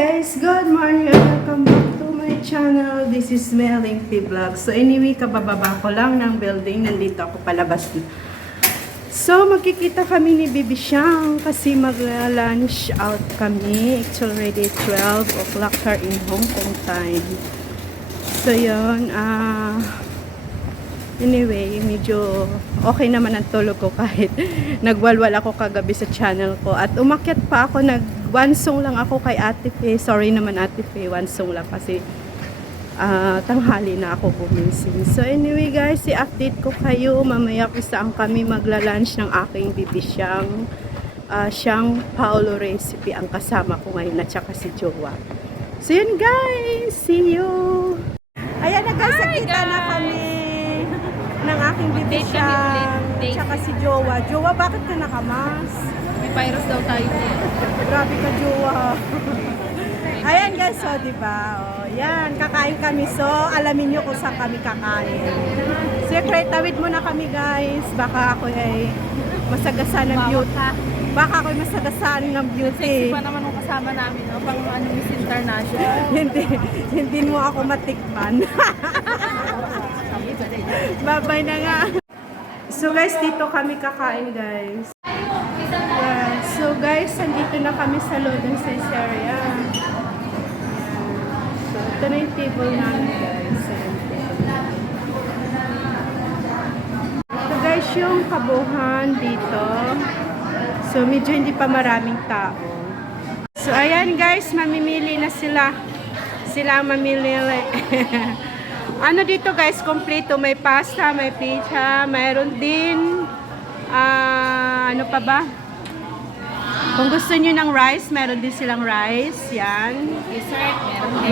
guys, good morning and welcome back to my channel. This is Meling P Vlog. So anyway, kabababa ko lang ng building. Nandito ako palabas. So magkikita kami ni Bibi Siyang kasi mag-lunch out kami. It's already 12 o'clock here in Hong Kong time. So yun, anyway, medyo okay naman ang tulog ko kahit nagwalwal ako kagabi sa channel ko. At umakyat pa ako, one song lang ako kay Ate Faye. Sorry naman Ate Faye, one song lang kasi tanghali na ako gumising. So anyway guys, i-update ko kayo. Mamaya kung saan kami magla-lunch ng aking Bibi Siyang. Siyang Paulo recipe ang kasama ko ngayon at saka si Jowa. So yun guys, see you! Ayan na guys, nakita na kami ng aking Bibi Siyang tsaka si Jowa. Jowa, bakit ka nakamas? May virus daw tayo. Grabe ka, Jowa. Ayan guys, so diba? O, yan, kakain kami. So, alamin nyo kung saan kami kakain. Secret, tawid muna kami guys. Baka ako ay masagasaan ng beauty. Baka ako ay masagasaan ng beauty. Sexy pa naman ang kasama namin, no? Pang Miss International. Hindi mo ako matikman. Bye-bye na nga. So guys, dito kami kakain guys. Yeah. So guys, andito na kami sa Loading Sense area. So ito na yung table namin guys. So guys, yung kabuhan dito. So medyo hindi pa maraming tao. So ayan guys, mamimili na sila. Sila ang mamili. Ano dito guys, kompleto. May pasta, may pizza, mayroon din ano pa ba? Kung gusto niyo ng rice, meron din silang rice. Yan. Dessert,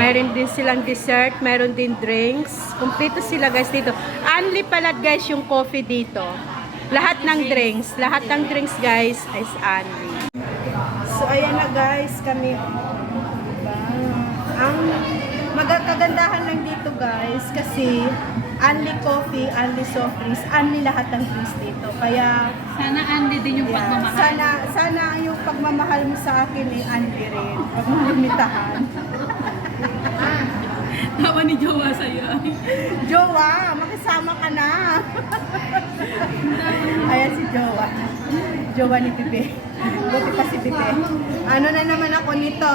Meron din silang dessert, meron din drinks. Kompleto sila guys dito. Only pala guys yung coffee dito. Lahat ng drinks guys is only. So ayan na guys, kami. Ang magkagandahan lang dito guys kasi only coffee, only soft drinks, only lahat ng drinks dito. Kaya sana only din yung pagmamahal. Sana yung pagmamahal mo sa akin ay only rin. Pag malimitahan. Tawa ni Jowa sa'yo. Jowa, makisama ka na. Ayan si Jowa. Jowa ni Bibi. Buti pa si Bibi. Ano na naman ako nito?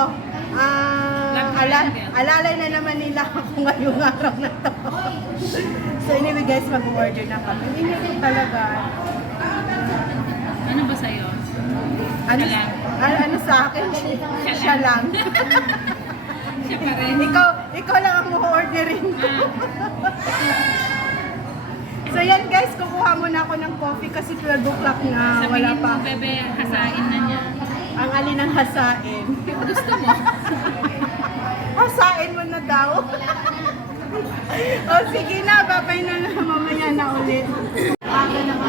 Alalay na naman nila ako ngayong araw na to. So anyway guys, mag-order na kami. Hindi talaga. Ano ba sa'yo? Ano sa akin? Siya lang. Siya pa rin. Ikaw lang ang mu-orderin ko. So yan guys, kukuha muna ako ng coffee kasi 12 o'clock na. Wala Sabihin pa. mo, bebe, hasain na niya. Ang alin ng hasain. Gusto mo? Hasain mo na daw. O sige na, babay na mamaya na ulit.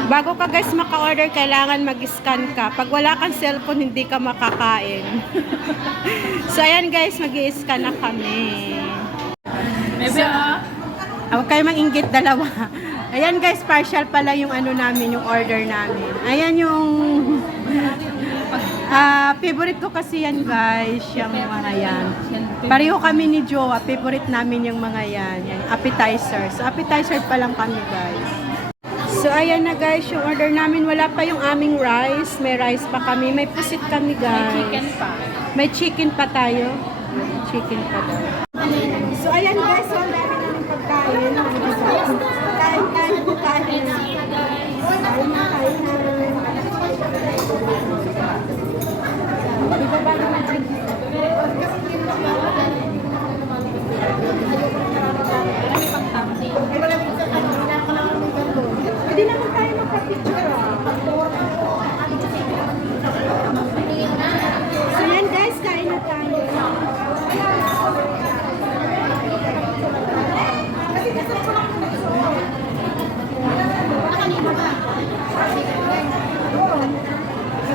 Bago ka guys maka-order, kailangan mag-scan ka. Pag wala kang cellphone, hindi ka makakain. So ayan guys, mag-i-scan na kami. Bebe, Huwag kayo mang-inggit dalawa. Ayan guys, partial pala yung ano namin, yung order namin. Ayan yung favorite ko kasi yan guys, yung mga yan. Pareho kami ni Jowa, favorite namin yung mga yan, yung appetizer. So appetizer pa lang kami guys. So ayan na guys, yung order namin, wala pa yung aming rice. May rice pa kami, may pusit kami guys. may chicken pa. May chicken pa tayo. May chicken pa daw. So ayan guys, so ang dami namin pagkain. Kain na. Ibaba naman drink. Hindi naman tayo magpa-picture. So yan guys, kain na tayo.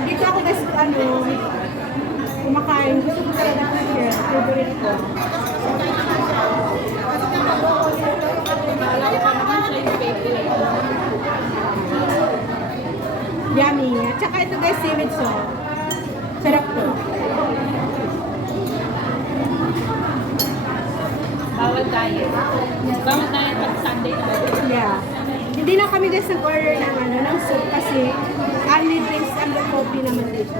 Dito ako guys, kumakain. Gusto ko talaga share. Favorite ko. Yummy. At saka ito guys, seaweed sauce. Sarap to. diet. Bawal diet pag Sunday na ba? Yeah. Hindi na kami guys nag-order ng ng soup kasi only drinks and the coffee naman dito.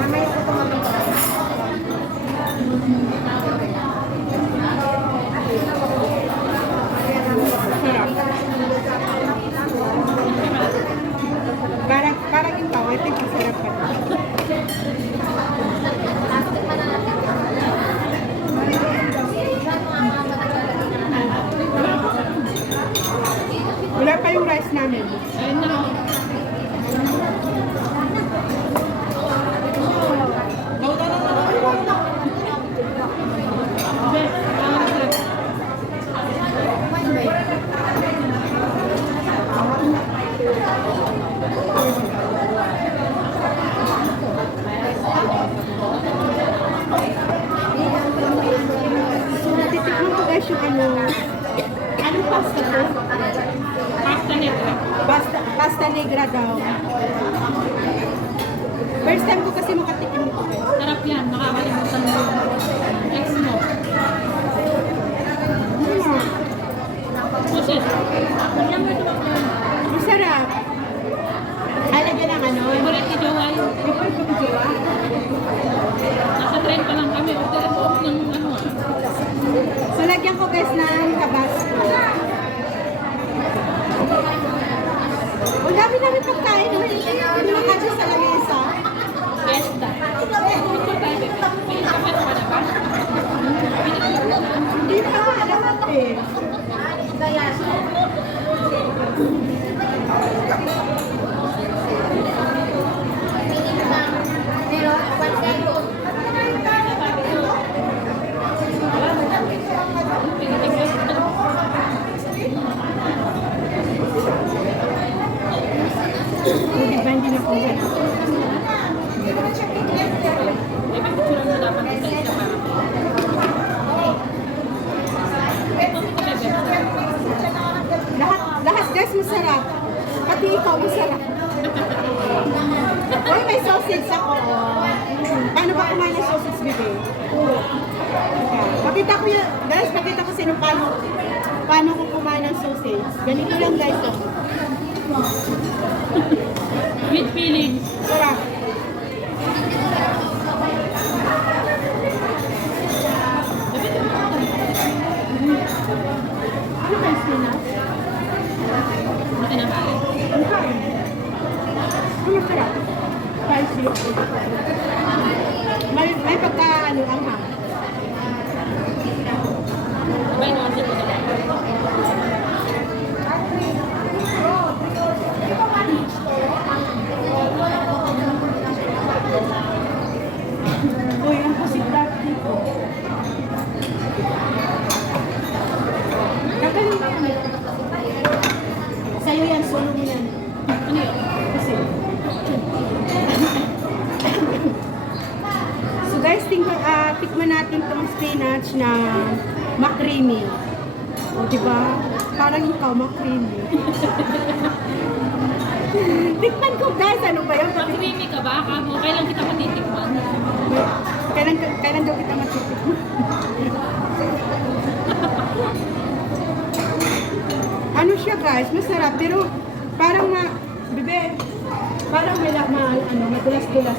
Mamaya ko tumabang. Parang ikaw, I think masarap pa. Wala pa yung rice namin. Ayun na. So, natitikman ko guys yung anong pasta to? Pasta negra. Pasta negra daw. First time ko kasi makatikim nito guys. Sarap yan. Makakalimutan mo yung ex mo. Sushi. Masarap. Alagyan ng Favorite ni Joay. Favorite ko jowa. Nasa trend pa lang kami. Order mo ng So, lagyan ko guys ng tabasco. Ang dami namin pagkain. Hindi lang kasi sa lamesa. Fiesta. Picture tayo, bebe. May kape pa na ba? Hindi pa lahat eh. Hindi ba hindi na po ganun? Bebe, picture mo dapat sa isa para. Lahat guys masarap. Pati ikaw masarap. Uy, may sausage ako. Paano ba kumain ng sausage, bebe? Pakita ko yun. Guys, pakita ko sino paano ko kumain ng sausage. Ganito lang guys. With feelings. Sarap. Ano kayo sina? Buti na ba? Ano kain? Ano sarap? Spicy. May pagka ang hang. Sabay na kasi ko na lang. Uy, ang pusit dito. Kakalim ba yan? Sa'yo yan, solo mo yan. Ano yun? Kasi. So guys, tikman natin itong spinach na makrimi. O diba? Parang ikaw makrimi. Tikman ko guys, ano ba yun? Mag-creamy ka ba? Kamo, kailan kita matitikman? Kailan daw kita matitikman? Ano siya guys, masarap pero parang parang may madulas-dulas.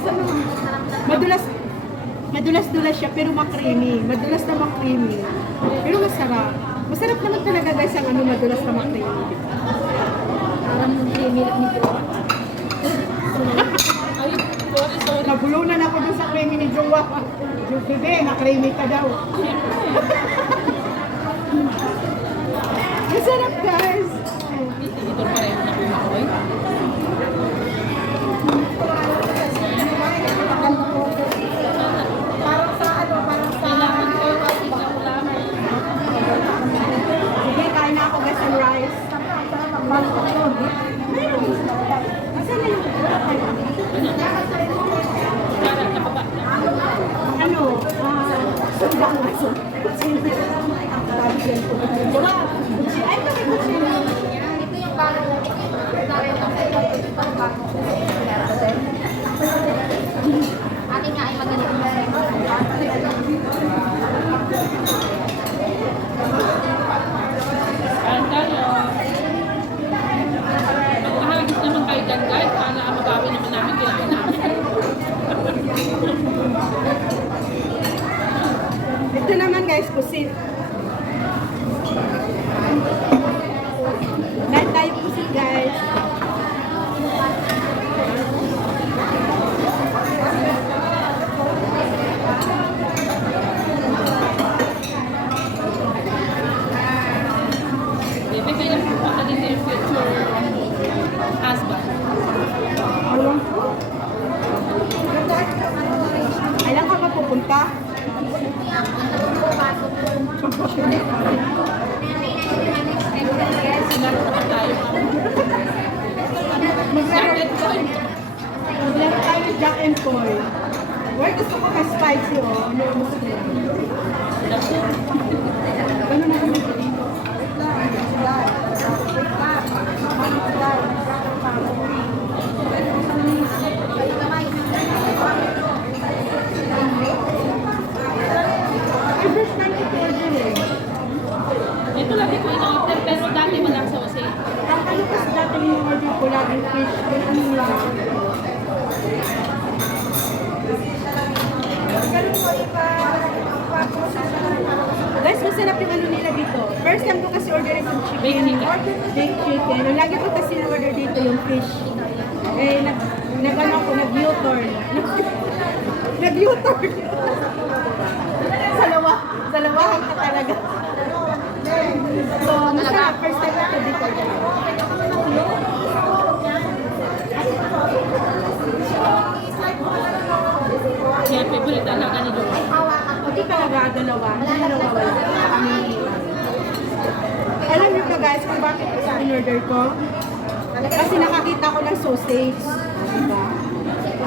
Madulas-dulas siya pero makrimi. Madulas na makrimi. Pero masarap. Masarap naman talaga guys ang madulas na makrimi. Parang creamy lang nito. Ay, sorry. Nabulunan ako dun sa creamy ni Jowa. Bebe, na-creamy ka daw. Masarap guys. Dito pa rin na kumakoy. Kailangan ko ikaw lang. Sige, kain na ako guys ng rice. Meron. Asan na yung Para sa baba. Sundang aso. Ay, ito may kutsina. guys, pusit. Lahat tayo pusit guys. Bebe, kailan pupunta din yung future husband? Alam ko. Kailan ka mapupunta? Sinaro naman tayo. Maglaro tayo Jack and Coy. Why gusto ko ka spicy oh? Ano gusto mo? Ganun na kami dito. Ay, first time ko order eh. Ito lagi ko in-order, pero dati walang sauce. Ang ano kasi dati yung order ko laging fish. Pero ano nila? Guys, masarap yung ano nila dito. First time ko kasi order yung chicken. Baked chicken. Ang lagi ko kasi order dito yung fish. Eh, nag-ano ako, nag-U-turn. Nag-U-turn. Salawahan ka talaga. So, masarap. First time ko dito. Kaya favorite talaga ni Dora. Hindi talaga dalawa. Hindi nawawala. Alam niyo ba guys kung bakit ko sa in-order ko? Kasi nakakita ko ng sausage. Diba?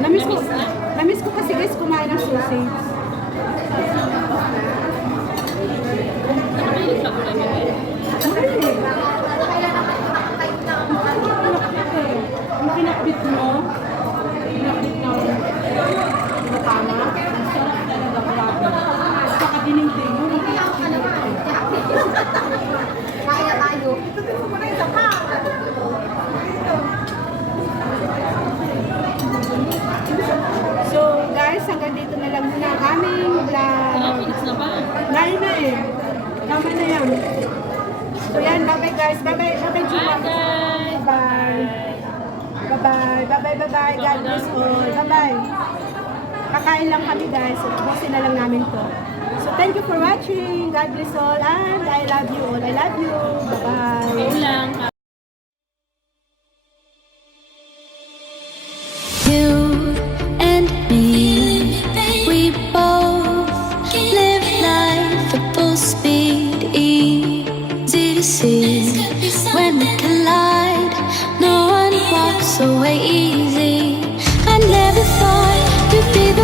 Namiss ko kasi guys kumain ng sausage. Ano ba yung sabi na bebe? Yung pinakbit mo, pinakbit na tama, masarap talaga grabe. Saka dininding mo, yung pinakbit mo. Kaya tayo. So guys, hanggang dito na lang muna ang aming vlog. 3 minutes na ba? Lain na eh. Tama na yan. So yan, bye-bye guys. Bye-bye. Bye-bye, Juma. Bye guys! Bye. Bye-bye. Bye-bye, bye-bye. God bless all. Bye-bye. Kakain lang kami guys. So, busin na lang namin to. So thank you for watching. God bless all. And I love you all. I love you. Bye-bye. Ayun lang. You and me, we both live life at full speed. Easy to see when we collide. No one walks away easy. I never thought you'd be the